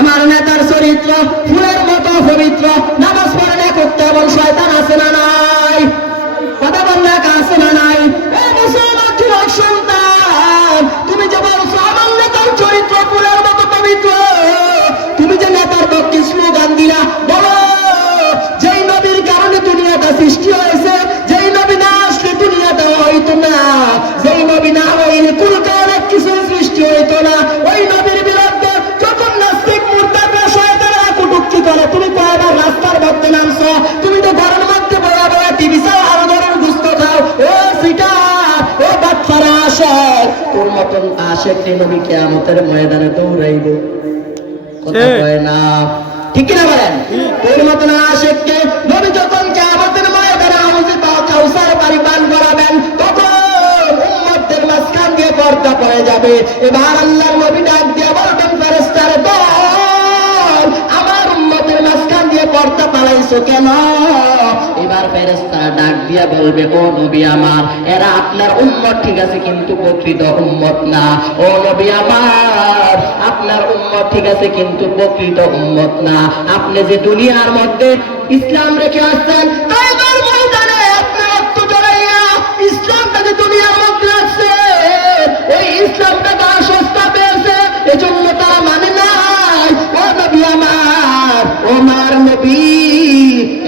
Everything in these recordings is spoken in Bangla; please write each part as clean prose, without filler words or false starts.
আমার নেতার চরিত্র ফুলের মতো পবিত্র, নামাজ পড়ে না করতে এমন শয়তান আছে না নাই? কথা বল না, আছে না নাই? এই মুসলমান যুবক সন্তান, তুমি যে বলছো আমার নেতার চরিত্র ফুলের মতো পবিত্র, তুমি যে নেতার পক্ষে স্লোগান দিলা, বলো যেই নবীর কারণে দুনিয়াটা সৃষ্টি হয়েছে, যেই নবী না আসলে দুনিয়াটা হইতো না, যেই নবী না হইলে কুলকে অনেক কিছু সৃষ্টি হইতো না, ওই নবীর বিরুদ্ধে যখন নাস্তিক মুরতাদরা শয়তানরা কটূক্তি করে, তুমি কয়বার রাস্তার মধ্যে নামছো? তুমি তো ঘরের মধ্যে বয়া বয়া টিভি চাও আর ঘরের গুস্ত খাও। ও সিটা, ও বাটফারা আশেক, তোর মতন আশেক নবী কিয়ামতের ময়দানে দৌড়াইব। কথা কয় না, ঠিক কিনা বলেন? তোর মতন আশেককে নবী যখন কিয়ামতের ময়দানে হাউজে কাউসার পানি পান করাবেন, তখন উম্মতদের মাঝখান দিয়ে পর্দা পড়ে যাবে। এবার আল্লাহর নবী ডাক দিয়ে বলবেন, ফেরেশতার দল, আমার উম্মতের মাঝখান দিয়ে পর্দা পালাইছো কেন? এবার ফেরেশতারা ডাক দিয়া বলবে, ও নবী আমার, এরা আপনার উম্মত ঠিক আছে কিন্তু প্রকৃত উম্মত না। ও নবী আমার, আপনার উম্মত ঠিক আছে কিন্তু প্রকৃত উম্মত না। আপনি যে দুনিয়ার মধ্যে ইসলাম রেখে আসছেন, তাইবার ময়দানে আপনি রক্ত জড়াইয়া ইসলামটাকে দুনিয়ার মধ্যে রাখছে, ওই ইসলামটাকে সস্তা পেয়েছে, এজন্য তারা মানে নাই। ও নবী আমার, ও মার নবী,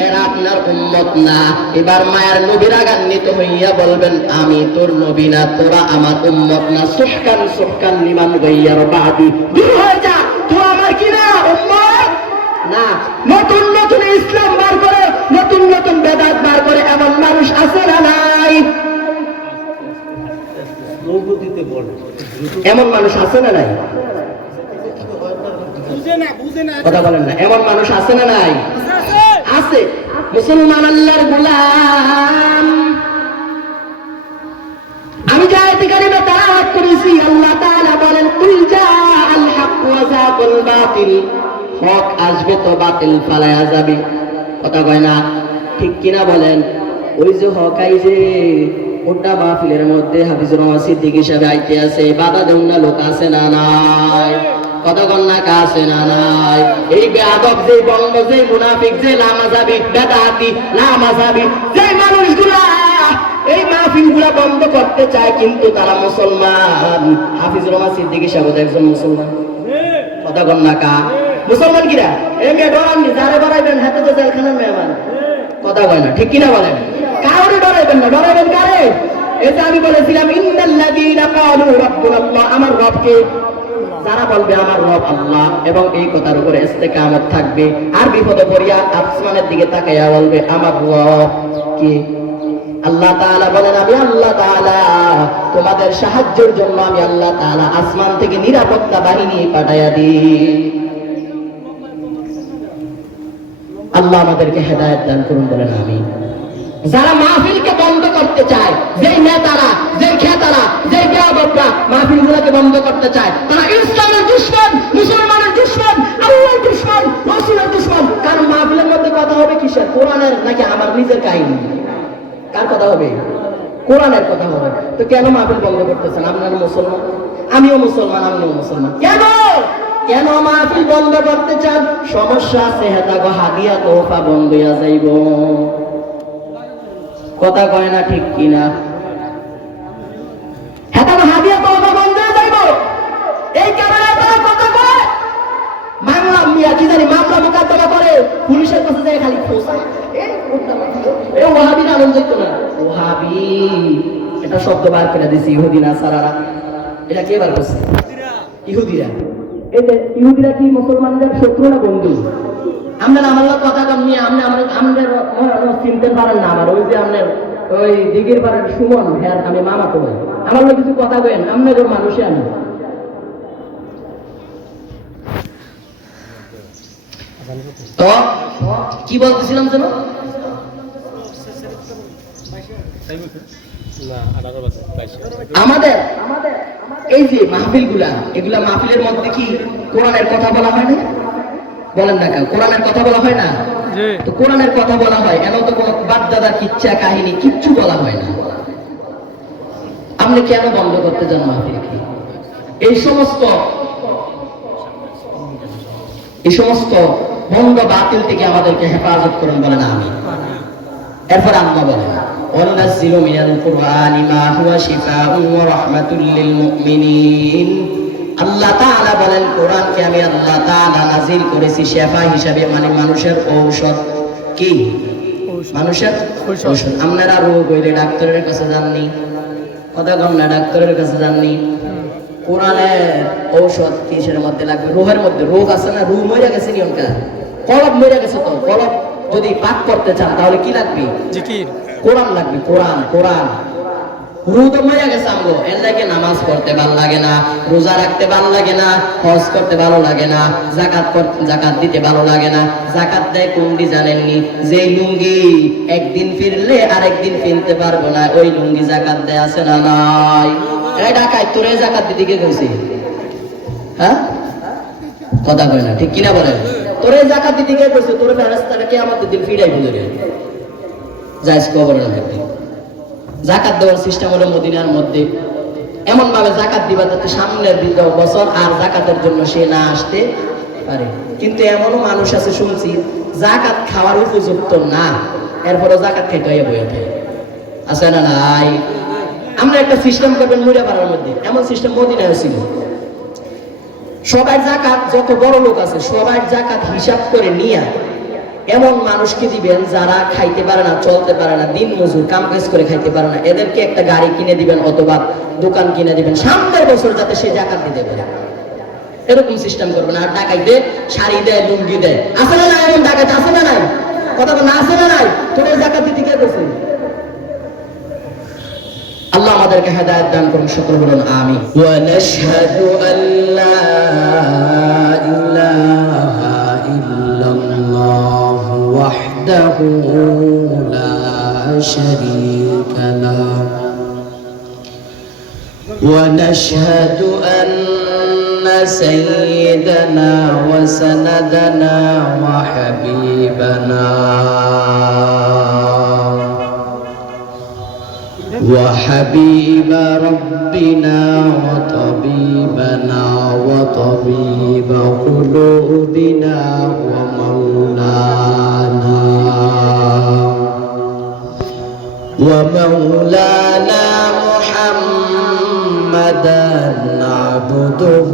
এরা আপনার উম্মত না। এবার মায়ের নবী রাগান্বিত হইয়া বলবেন, আমি তোর নবী না, তোরা আমার উম্মত না। সুহকান সুহকান লিমান গাইয়ার বাদি, দূর হয়ে যা, তোরা আমার কি না উম্মত না। নতুন নতুন ইসলাম বার করে, নতুন নতুন বেদাত বার করে এমন মানুষ আছে না নাই? এমন মানুষ আছে না নাই? কথা বলেন না, এমন মানুষ আছে না নাই? আছে। মুসলমান আল্লাহর গোলাম, আমি যে আয়াতে কারিমে তেলাওয়াত করেছি, আল্লাহ তাআলা বলেন, কুল জাআল হক ওয়া যাকাল বাতিল, হক আসবে তো বাতিল ফালায়া যাবে। কথা কয় না, ঠিক কিনা বলেন? ওই যে হক আইছে, ওটা মাহফিলের মধ্যে হাফিজুর রহমান সিদ্দিকী সাহেব আইতে আছে, বাধা দেন না লোক আছে না নাই? কথা কন না, কাছে না নাই? এই বেয়াদব, যে বঙ্গ, যে মুনাফিক, যে লামাযাবি বেদাতি লামাযাবি, যে মানুষগুলা এই মাহফিলগুলা বন্ধ করতে চায়, কিন্তু তারা মুসলমান। হাফিজুর রহমান সিদ্দিকী সাহেব একজন মুসলমান। কথা কন না, কা মুসলমান কিরা? এই মেয়ে ডরাননি, যারে ডরাইবেন হাতে তো জেলখানার মেহমান। কথা কয় না, ঠিক কিনা বলেন? কাউরে ডরাইবেন না, ডরাইবেন কারে? এই যে আমি বলেছিলাম, ইন্নাল্লাযীনা ক্বালু রাব্বুনাল্লাহ, আমার রবকে যারা বলবে আমার রব আল্লাহ, এবং এই কথার উপরে ইস্তেকামত থাকবে, আর বিপদে পড়িয়া আসমানের দিকে তাকাইয়া বলবে আমার রব কি? আল্লাহ তাআলা বলেন, আমি আল্লাহ তাআলা তোমাদের সাহায্যের জন্য আমি আল্লাহ তাআলা আসমান থেকে নিরাপত্তা বাহিনী পাঠাইয়া দিই। আল্লাহ আমাদেরকে হেদায়েত দান করুন, বলেন আমিন। যারা মাহফিলকে বন্ধ করতে চায়, যেই নেতারা, যেই খেতারা, যেই বেয়াদবরা মাহফিলগুলোকে বন্ধ করতে চায়, তারা ইসলামের দুশমন, মুসলমানের দুশমন, আল্লাহর দুশমন, রাসূলের দুশমন। কারণ মাহফিলের মধ্যে কথা হবে কিসের? কোরআনের নাকি আমার নিজের কাহিনী? কার কথা হবে? কোরআনের কথা হবে। তো কেন মাহফিল বন্ধ করতেছেন? আপনারা মুসলমান, আমিও মুসলমান, আপনিও মুসলমান, কেন কেন মাহফিল বন্ধ করতে চান? সমস্যা আছে, হেতাগো হাদিয়া তোফা বন্ধ হইয়া যাইব। কথা কয় না, ঠিক কিনা? হেতাগো হাদিয়া তোফা বন্ধ হয়ে যাইব, এই কারণে তারা কথা কয়। মামলা মিয়া কি জানি, মামলা মোকদ্দমা করে, পুলিশের কাছে যায় খালি খোঁজা, এই ওয়াহাবি নাম দেখতো না, ওয়াহাবি এটা শব্দ বার করে দিছি। ইহুদি না সারারা, এটা কে বার করছে? ইহুদিরা। এতে ইহুদিরা কি মুসলমানদের শত্রু না বন্ধু? আপনার আমার কথা কম নিয়ে আপনি আমাদের চিনতে পারেন না। আমার ওই যে আপনার ওই দিঘির পাড়ের সুমন, হ্যাঁ আমি মামা তো ভাই, আমার লোক কিছু কথা কেন, আপনাদের মানুষে আমি। তো কি বলতেছিলাম যেন? আমাদের এই যে মাহফিল গুলা, এগুলা মাহফিলের মধ্যে কি কোরআনের কথা বলা হয় না? বলেন না কেন, কোরআনের কথা বলা হয় না? তো কোরআনের কথা বলা হয়, এমন তো কোন বাপ-দাদার কিচ্ছা কাহিনী কিচ্ছু বলা হয় না। আপনি কেন বন্ধ করতে চান মাহফিল? এই সমস্ত এই সমস্ত ভণ্ড বাতিল থেকে আমাদেরকে হেফাজত করুন, বলেন আমিন। এরপর আল্লাহ বলেন ওয়ানুনাজ্জিলু মিনাল কুরআনি মা হুয়া শিফাউন ওয়া রাহমাতুল লিল মুমিনিন। আল্লাহ তাআলা বলেন কোরআনকে আমি আল্লাহ তাআলা নাযিল করেছি শিফা হিসাবে, মানে মানুষের ঔষধ। কি মানুষের ঔষধ। আপনারা রোগ হইলে ডাক্তারের কাছে যাননি, কথা কন না, ডাক্তারের কাছে যাননি। কোরআনের ঔষধ কিসের মধ্যে লাগবে? রোহের মধ্যে। রোগ আছে না, রুহ মরে গেছে নিয়মকা, কলব মরে গেছে। তো কলব যদি পাক করতে চান তাহলে কি লাগবে? জিকির, কোরআন লাগবে। কোরআন কোরআন রুহ তো মরে গেছে আমগো, এর লাগে নামাজ পড়তে ভালো লাগে না, রোজা রাখতে ভালো লাগে না, হজ করতে ভালো লাগে না, যাকাত দিতে ভালো লাগে না। যাকাত দেয় কোনটি জানেননি? যেই লুঙ্গি একদিন ফিরলে আরেকদিন ফিরতে পারবো না, ওই লুঙ্গি যাকাত দেয়, আছে না নাই? এই ডাকাই তোরে যাকাত দিতে কে কইছে? হ্যাঁ, কথা কয় না, ঠিক কিনা বলেন? তোরে যাকাত দিতে কে কইছে? তোরে ফেরেশতারা কিয়ামতের দিন ফিরাই বলে যাইস কবরের মধ্যে। যাকাত দেওয়ার সিস্টেম হলো মদিনার মধ্যে এমন ভাবে যাকাত দিবা যাতে সামনের বছর আর যাকাতের জন্য সে না আসতে পারে। কিন্তু এমনও মানুষ আছে শুনছি যাকাত খাওয়ার উপযুক্ত না, এরপরও যাকাত খাইতে হয় বইয়ে থাকে, আছে না নাই? আমরা একটা সিস্টেম করবেন মুড়িয়াপাড়ার মধ্যে, এমন সিস্টেম মদিনায় ছিল। সবার যাকাত, যত বড় লোক আছে সবার যাকাত হিসাব করে নিয়ে এমন মানুষকে দিবেন যারা খাইতে পারে না, চলতে পারে না, দিন মজুর, কাম কাজ করে খাইতে পারে না, এদেরকে একটা গাড়ি কিনে দিবেন অথবা দোকান কিনে দিবেন সামনের বছর যাতে সে যাকাত দিতে পারে। এরকম সিস্টেম করবেন। আর ডাকাইতে শাড়ি দেয়, লুঙ্গি দেয়, আছে না নাই? এমন ডাকাত আছে না নাই? কথা না, আছে না নাই? তোদের যাকাত দিতে কে বলছে? আল্লাহ আমাদেরকে হেদায়েত দান করুন, সকল বলুন আমিন। ওয়া নাশহাদু আল্লা ইলাহা ইল্লাল্লাহু ওয়াহদাহু লা শারীকা লাহু ওয়া নাশহাদু আন্না সাইয়্যিদানা ওয়া সানাদানা ওয়া হাবিবানা وحبيب ربنا وطبيبنا وطبيب قلوبنا ومولانا محمدا عبده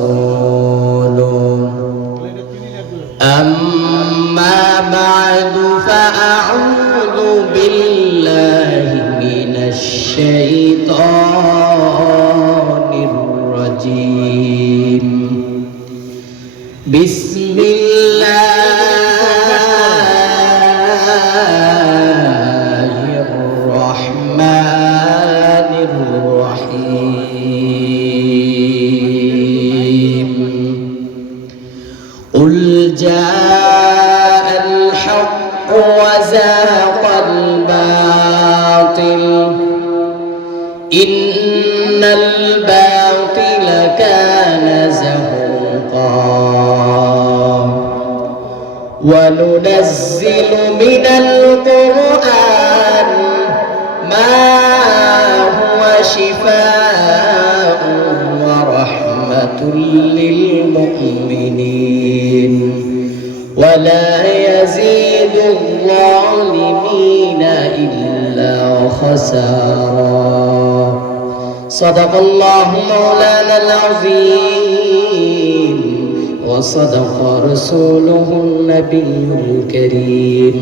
ورسوله أما بعد فأعوذ بالله من الشيطان الرجيم بسم الله الرحمن الرحيم قل جاء الحق وزهق الباطل إن الباطل كان زهوقا وننزل من القرآن ما هو شفاء ورحمة للمؤمنين ولا يزيد الظالمين إلا خسارا صدق الله مولانا العظيم وصدق رسوله النبي الكريم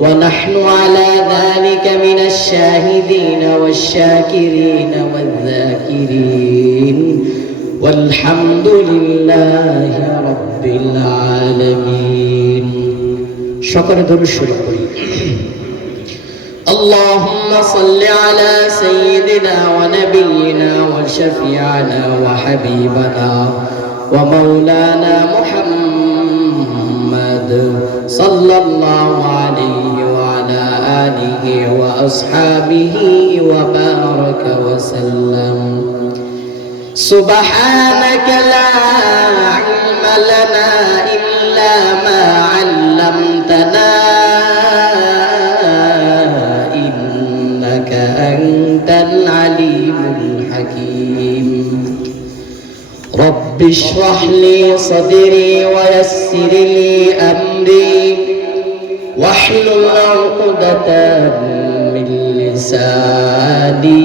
ونحن على ذلك من الشاهدين والشاكرين والذاكرين والحمد لله رب العالمين شكر درشد اللهم صل على سيدنا ونبينا وشفيعنا وحبيبنا ومولانا محمد صلى الله عليه وعلى آله وأصحابه وبارك وسلم سبحانك لا علم لنا إلا ما علمتنا إنك أنت العليم الحكيم رب رب اشرح لي صدري ويسر لي أمري واحلل عقدة من لساني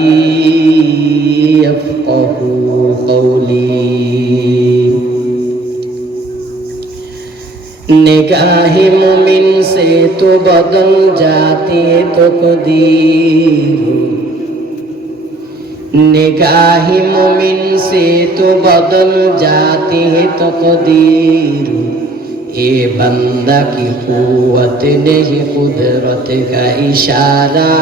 يفقه قولي निगाह मुमिन से तो बदल जाती तकदीर निगाह मुमिन से तो बदल जाती है तकदीर ये बंदा की कुव्वत नहीं कुदरत का इशारा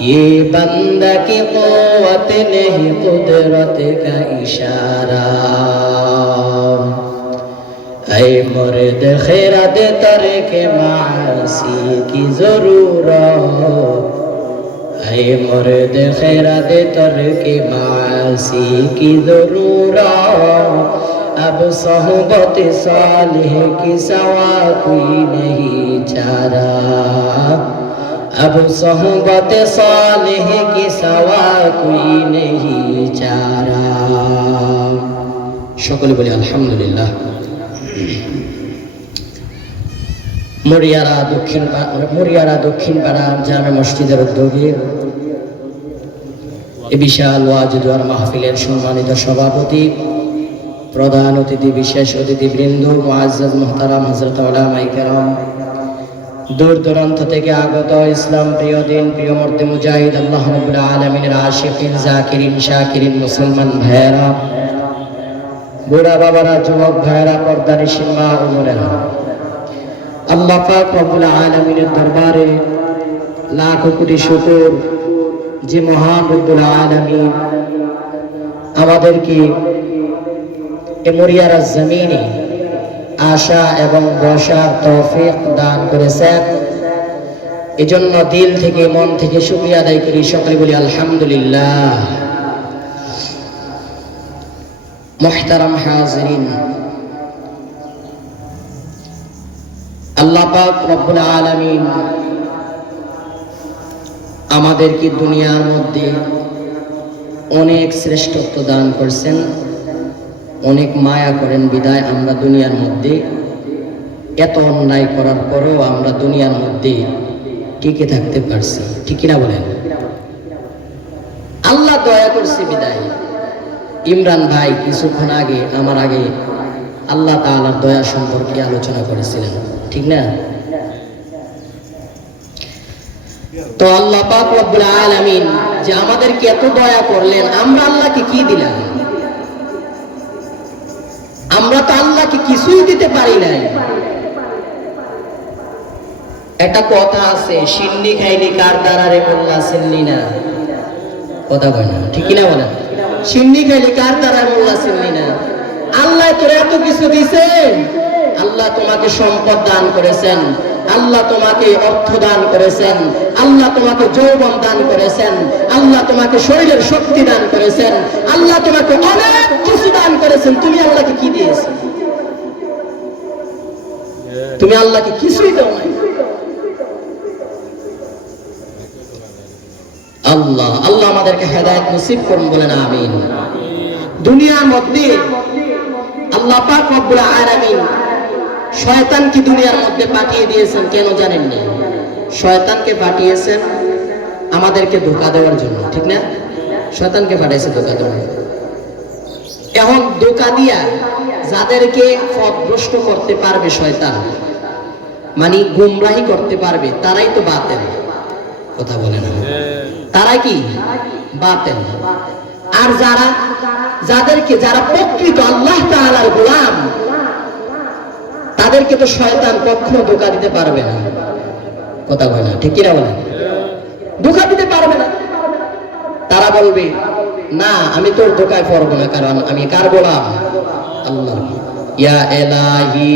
ये बंदा की कुव्वत नहीं कुदरत का इशारा ऐ मुर्द खैरत तरक मासी की जरूरत ऐ मुर्द खैरत तरक मासी की जरूरत अब सोहबत सालिह की सवा कोई नहीं चारा अब सोहबत सालिह की सवा कोई नहीं चारा সকলে বলি আলহামদুলিল্লাহ মরিয়ারা দক্ষিণ পাড়া জামে মসজিদের উদ্যোগে এই বিশাল ওয়াজ দুয়ার মাহফিলের সম্মানিত সভাপতি প্রধান অতিথি বিশেষ অতিথিবৃন্দ মুআজ্জাজ মুহতারাম হযরত উলামায়ে কেরাম দূর দূরান্ত থেকে আগত ইসলাম প্রিয় দিন প্রিয় মূর্তি মুজাহিদ আল্লাহ রাব্বুল আলামিনের আশিকিন জাকিরিন শাকিরিন মুসলমান ভাইয়েরা বুড়া বাবারা যুবক ভাইয়েরা পর্দানিশীন মা ও বোনেরা আল্লাহ পাক রব্বুল আলামিনের দরবারে লাখ কোটি শুকর যে মহান রব্বুল আলামিন আমাদেরকে এই মরিয়ারা জমিনে আশা এবং বসার তৌফিক দান করেছেন এজন্য দিল থেকে মন থেকে শুকরিয়া আদায় করি সকলে বলি আলহামদুলিল্লাহ মুহতারাম হাজিরিন আল্লাহ পাক রব্বুল আলামিন আমাদেরকে দুনিয়ার মধ্যে অনেক শ্রেষ্ঠত্ব দান করেছেন অনেক মায়া করেন বিদায় আমরা দুনিয়ার মধ্যে এত অন্যায় করার পরেও আমরা দুনিয়ার মধ্যে টিকে থাকতে পারছি ঠিক না বলেন আল্লাহ দয়া করছে বিদায় ইমরান ভাই কিছুক্ষণ আগে আমার আগে আল্লাহ তাআলার দয়া সম্পর্কে আলোচনা করেছিলেন ঠিক না তো আল্লাহ পাক রব্বুল আলামিন যে আমাদেরকে এত দয়া করলেন আমরা আল্লাহকে কি দিলাম আমরা তো আল্লাহকে কিছুই দিতে পারি নাই একটা কথা আছে সিন্নি খাইলি কার দ্বারারে মোল্লা চিনলি না কথা কয় না ঠিক না বলেন সিন্নি খাইলি কার দ্বারা মোল্লা চিনলি না আল্লাহ তোর এত কিছু দিয়েছেন আল্লাহ তোমাকে সম্পদ দান করেছেন আল্লাহ তোমাকে অর্থ দান করেছেন আল্লাহ তোমাকে যৌবন দান করেছেন আল্লাহ তোমাকে শরীরের শক্তি দান করেছেন আল্লাহ তোমাকে অনেক কিছু দান করেছেন তুমি আল্লাহকে কি দিয়েছো তুমি আল্লাহকে কিছুই দাও নাই আল্লাহ আল্লাহ আমাদেরকে হেদায়েত নসিব করুন বলেন আমিন দুনিয়ার মধ্যে আল্লাহ পাক রব্বুল আলামিন শয়তানকে দুনিয়ার মধ্যে পাঠিয়ে দিয়েছেন কেন জানেন না শয়তানকে পাঠিয়েছেন আমাদেরকে ধোঁকা দেওয়ার জন্য ঠিক না শয়তানকে পাঠিয়েছে ধোঁকা দেওয়ার এখন ধোঁকা দিয়া যাদেরকে পথভ্রষ্ট করতে পারবে শয়তান মানে গুমরাহি করতে পারবে তারাই তো বাতিল কথা বলে না তারা কি বাতিল আর যারা প্রকৃত আল্লাহ তাআলার গোলাম তাদেরকে তো শয়তান কখনো ধোঁকা দিতে পারবে না কথা বলে না ঠিক কিনা বলেন ধোঁকা দিতে পারবে না তারা বলবে না আমি তোর ধোঁকায় পড়বো না কারণ আমি কার গোলাম আল্লাহর ইয়া ইলাহি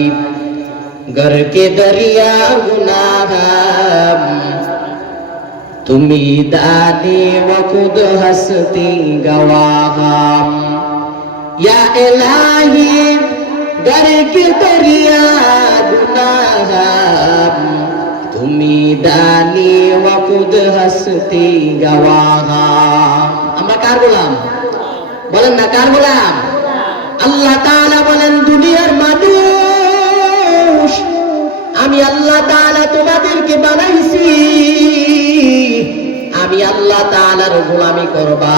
घर के दरिया गुनाह তুমি দানি व खुद हस्ती गवाह या इलाही घर के दरिया गुनाह তুমি দানি व खुद हस्ती गवाह আমরা কার গোলাম বলেন না কার গোলাম গোলামি করবা,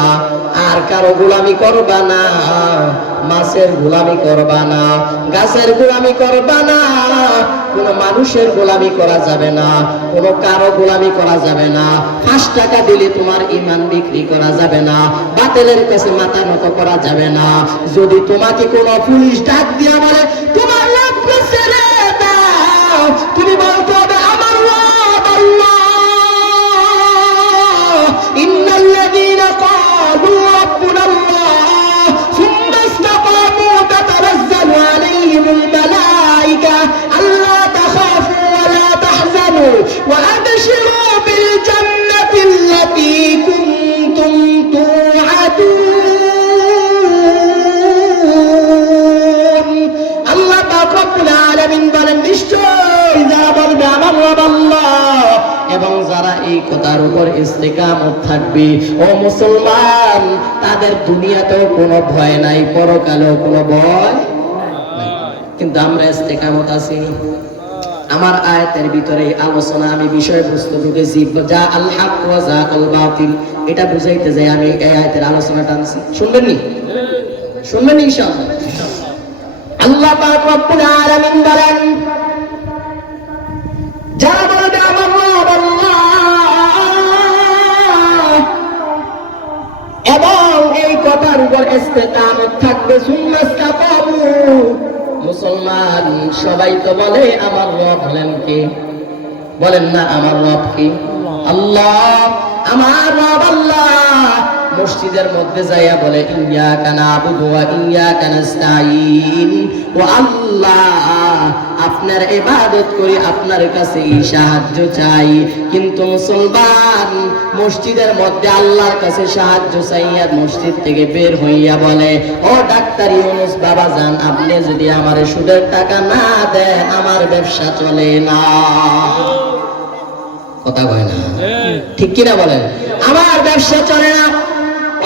আর কারো গোলামি করবা না। মাছের গোলামি করবা না, গাছের গোলামি করবা না, কোন মানুষের গোলামি করা যাবে না, কোন কারো গোলামি করা যাবে না। 5 টাকা দিলে তোমার ঈমান বিক্রি করা যাবে না, বাতিলের কাছে মাথা নত করা যাবে না। যদি তোমাকে কোন পুলিশ ডাক দিয়া বলে তোমার রবকে ছেড়ে দাও, তুমি বলতে হবে আমার রব আল্লাহ। ইন্নাল্লাযীনা ক্বালু রাব্বুনা আল্লাহ সুম্মা ইসতাকামু তাতানাজ্জালু আলাইহিমুল মালায়েকা আল্লা তাখাফু ওয়া লা তাহজানু ওয়া আবশিরু বিল জান্নাতিল্লাতী কুনতুম তুআদুন। আল্লাহ পাক রব্বুল আলামিন বলেন, নিশ্চয় যারা বলবে আমার রব আল্লাহ এবং যারা এই কথার উপর ইস্তেকামত থাকবে, ও মুসলমান, তাদের দুনিয়াতেও কোনো ভয় নাই, পরকালেও কোনো ভয় নাই। কিন্তু আমরা ইস্তেকামত আছি? আমার আয়াতের ভিতরে আলোচনা, আমি বিষয়বস্তু ঢুকেছি, যা আল হক ওয়া যা আল বাতিল, এটা বুঝাইতে যাই আমি এই আয়াতের আলোচনাটা আনছি। শুনবেন নি? শুনবেন ইনশাআল্লাহ। আল্লাহ পাক রব্বুল আলামিন বলেন, যারা বলবে আমার রব আল্লাহ এবং এই কথার উপর ইস্তেকামত থাকবে, সুম্মা ইসতাকামু। মুসলমান সবাই তো বলে আমার রব হলেন কে? বলেন না আমার রব কি? আল্লাহ। আমার রব আল্লাহ মসজিদের মধ্যে যাইয়া বলে ইয়্যাকা না'বুদু ওয়া ইয়্যাকা নাস্তাঈন, ও আল্লাহ আপনার ইবাদত করি, আপনার কাছে সাহায্য চাই। কিন্তু মুসলমান মসজিদের মধ্যে আল্লাহর কাছে সাহায্য চাইয়া মসজিদ থেকে বের হইয়া বলে, ও ডাক্তার ইউনূস বাবা যান, আপনি যদি আমার সুদের টাকা না দেন আমার ব্যবসা চলে না। কথা কয় না? ঠিক কিনা বলেন? আমার ব্যবসা চলে না।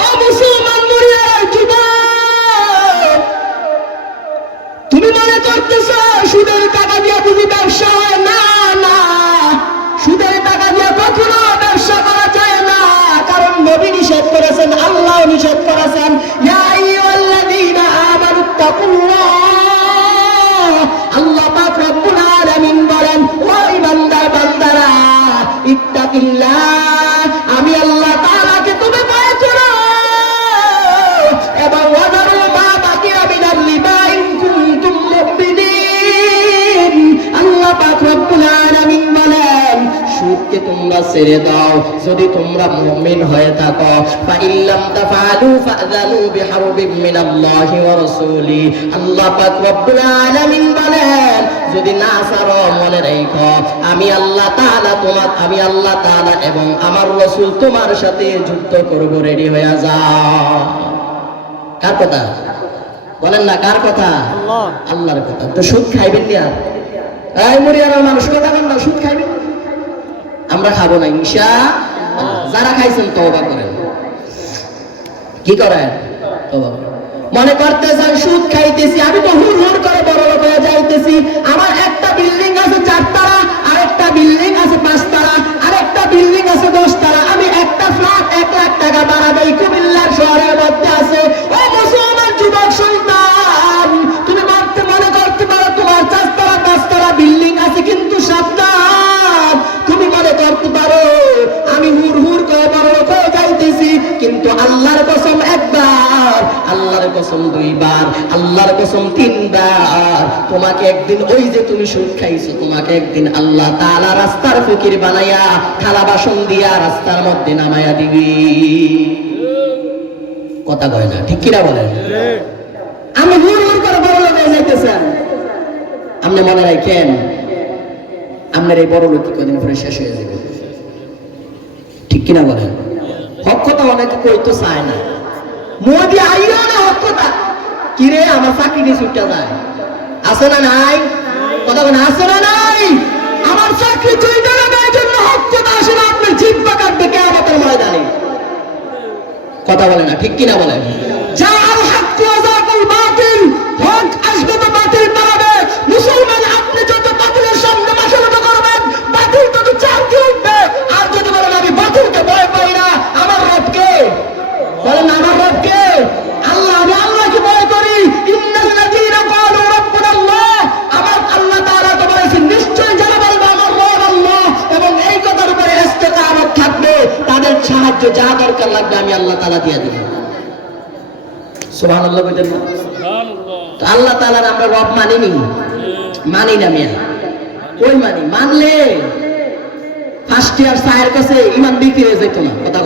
ও মুসলমান মুরিয়ার যুবক, তুমি মনে করতেছ সুদের টাকা দিয়ে বুঝি ব্যবসা হয়? না না, সুদের টাকা দিয়ে কখনো ব্যবসা করা যায় না, কারণ নবী নিষেধ করেছেন, আল্লাহ নিষেধ করেছেন। ইয়া আইয়ুহাল্লাযীনা আমানুত্তাকুল্লাহ, আল্লাহ পাক রব্বুল আলামিন বলেন, ও ইমানদার বান্দারা, ইত্তাকিল্লাহ, আমি আল্লাহ তাআলাকে তুমি ভয় করো এবং ওয়াদারু মা বাকিয়া মিনাল রিবা ইন কুনতুম মুমিনিন। আল্লাহ পাক রব্বুল আলামিন বলেন, সুদকে তোমরা ছেড়ে দাও যদি তোমরা মুমিন হয়ে থাকো। ফা ইল্লাম তাফআলু ফাযানু বিহারবিন মিনাল্লাহি ওয়া রাসূলি। আল্লাহ পাক রব্বুল আলামিন বলেন, যদি না ছাড়ো মনে রাখো আমি আল্লাহ তাআলা আমি আল্লাহ তাআলা এবং আমার রাসূল তোমার সাথে যুদ্ধ করব, রেডি হয়ে যাও। কার কথা বলেন না? কার কথা? আল্লাহর কথা। তো সুদ খাইবেন না? এই মুরিয়ার মানুষ কথা বলেন না, সুদ খাইবেন? আমরা খাবো না ইনশাআল্লাহ। যারা খাইছেন তওবা করেন। কি করেন? তওবা করেন। মনে করতে চান সুদ খাইতেছি, আমি তো হুড় হুড় করে বড় লোক হয়ে যাইতেছি, আমার একটা বিল্ডিং আছে 4 তলা, আরেকটা বিল্ডিং আছে 5 তলা, আরেকটা বিল্ডিং আছে 10 তলা, আমি একটা ফ্ল্যাট 1 লাখ টাকা ভাড়া দেই, কুমিল্লার শহরের মধ্যে আছে। ও মুসলমান যুবক সন্তান, তুমি মনে করতে পারো তোমার 4 তলা 5 তলা বিল্ডিং আছে, কিন্তু সাবধান, তুমি মনে করতে পারো আমি হুড় হুড় করে বড় লোক হয়ে যাইতেছি, কিন্তু আল্লাহর কসম একবার, আল্লাহর কসম 2 বার, আল্লাহর কসম 3 বার, তোমাকে একদিন ওই যে তুমি সুদ খাইছো, তোমাকে একদিন আল্লাহ তাআলা রাস্তার ফকির বানাইয়া থালা বাসন দিয়া রাস্তার মধ্যে নামাইয়া দিবি। কথা কয় না? ঠিক কিনা বলেন? আমি হুড় হুড় করে বড় লোক হয়ে যাইতেছেন, আপনি মনে রাখেন আপনার এই বড় লোক কদিন পরে শেষ হয়ে যাবে। ঠিক কিনা বলেন? হক কথা অনেকে কইতে চায় না, মোদি আইও না হক কথা, কিরে আমার চাকরি ছুটে যায়, আছে না নাই? কথা বলেন, আছে না নাই? আমার চাকরি ছুটে যাবে, এই জন্য হক কথা আসে না, আপনার জিহ্বা কাটবে কিয়ামতের ময়দানে। কথা বলে না? ঠিক কিনা বলেন? যা আল হক ওয়া যাকাল বাতিল, হক আসবে তো বাতিল পালাবে। মুসলমান আপনি যত বাতিলের সামনে মাথা নত করবেন, বাতিল তত চালতে উঠবে। আর যদি বলেন আমি বাতিলকে ভয় পাই না, আমার রবকে দরকার লাগবে আমি আল্লাহ তাআলা দিয়ে দিব। সুবহানাল্লাহ বলেন না? তো আল্লাহ তাআলার আমরা রব মানিনি, মানি না মিয়া। কই মানি? মানলে ফার্স্ট ইয়ার সায়ের কাছে ইমান বিক্রি হয়ে যেত না। কথা